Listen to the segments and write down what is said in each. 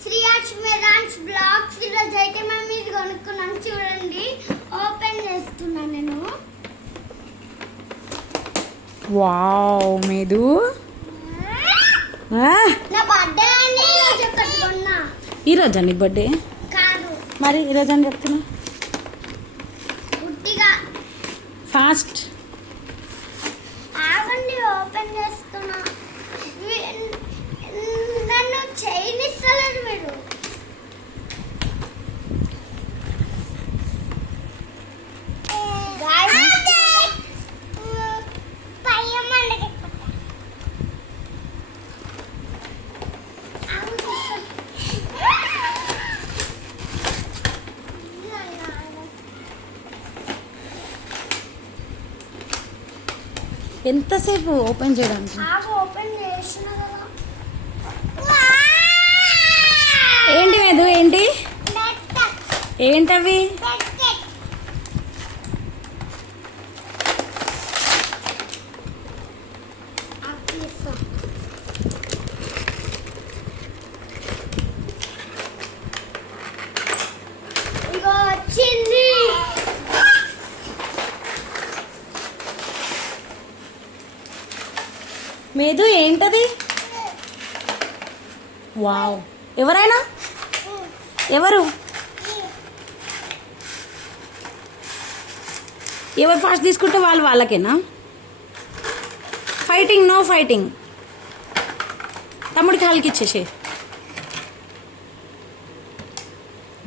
శ్రీయాష్ మేదాన్స్ blogs ఈరోజు అయితే మనం ఇది కొనుక్కున్నాం చూడండి. ఓపెన్ చేస్తున్నాను నేను. వావ్ మేదు నా బర్త్డే అని ఈరోజు ఒకటి కొన్నా. ఈరోజు నీ బర్త్డే కాదు మరి ఈరోజు అని చెప్తున్నా గుడ్డిగా. ఫాస్ట్ ఆగండి ఓపెన్ చేస్తున్నా. నన్ను చేయనిస్తలేదు మీరు. ఎంతసేపు ఓపెన్ చేయడానికి? ఓపెన్ చేసిన కదా. ఏంటి మేదు ఏంటి ఏంటవి? ఇగో వచ్చింది. మేదు ఏంటది? వావ్ ఎవరైనా ఎవరు ఫాస్ట్ తీసుకుంటే వాళ్ళకేనా? Fighting no fighting. తమ్ముడికి హల్క్ ఇచ్చేసే.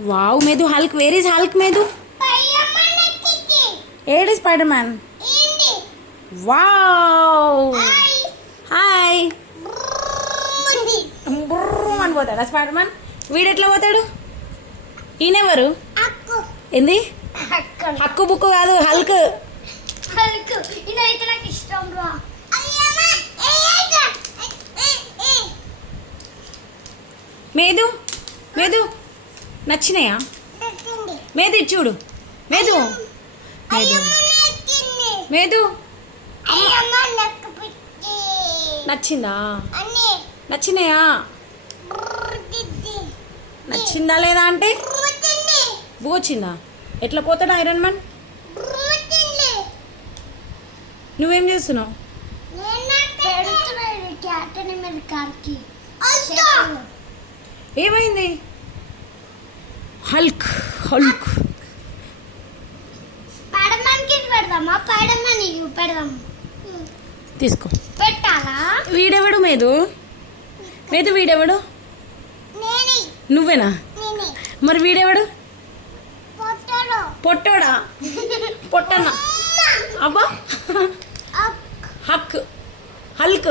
వావ్ మేదు హల్క్. వేర్ ఈజ్ హల్క్ మేదు? ఏడ్ is Spider Man. Wow hi అని పోతాడా స్పైడర్ మ్యాన్? వీడు ఎట్లా పోతాడు? ఈయనెవరు? ఏంది? హక్కు బుక్కు కాదు హల్క్. ఇదైతే నాకు ఇష్టం రా. మేదు మేదు నచ్చినాయా? మేదు ఇటు చూడు. మేదు మేదు మేదు నచ్చిందా? నచ్చినాయా? నచ్చిందా లేదా అంటే బూచిందా? ఎట్లా పోతాడు ఐరన్ మ్యాన్? నువ్వేం చేస్తున్నావు? ఏమైంది? హల్క్ హల్క్ తీసుకో. పెట్టాలా? వీడెవడు మేదు? మేదు వీడెవడు? నువ్వేనా? మరి వీడెవడు? పొట్టోడా? పొట్టనా? అబ్బా హక్ హల్క్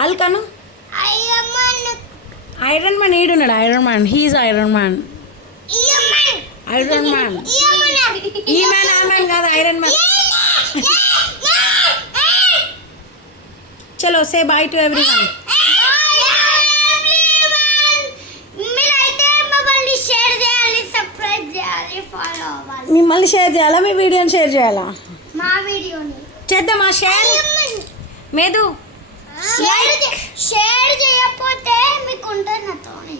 హల్క్ అను. ఐరన్ మ్యాన్ ఈడున్నాడు. Iron Man he is Iron Man. Iron Man ఈ మ్యాన్ ఆ మ్యాన్ కాదు ఐరన్ మ్యాన్. చలో సే బాయ్ టు ఎవ్రీవన్. మిమ్మల్ని షేర్ చేయాలా? మీ వీడియోని షేర్ చేయాలా? మా వీడియోని చేద్దామా షేర్? మేదు షేర్ చేయకపోతే మీకు ఉంటుంది నాతోని.